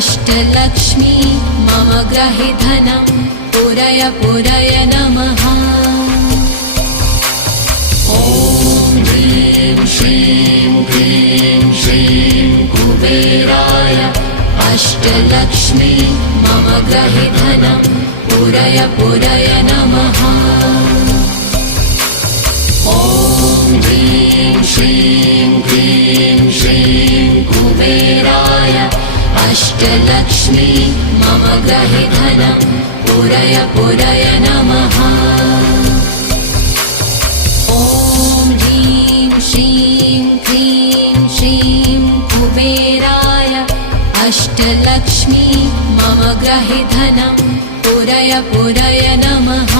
अष्टलक्ष्मी मम ग्रहे धनं पुरय पुरय नमः। ॐ ह्रीं श्रीं क्लीं श्रीं कुबेराय अष्टलक्ष्मी मम ग्रहे धनं पुरय पुरय नमः। ॐ ह्रीं श्रीं क्लीं श्रीं कुबेराय अष्टलक्ष्मी मम ग्रहे धनं पुरय पुरय नमः। ॐ ह्रीं श्रीं क्लीं श्रीं कुबेराय अष्टलक्ष्मी मम ग्रहे धनं पुरय पुरय नमः।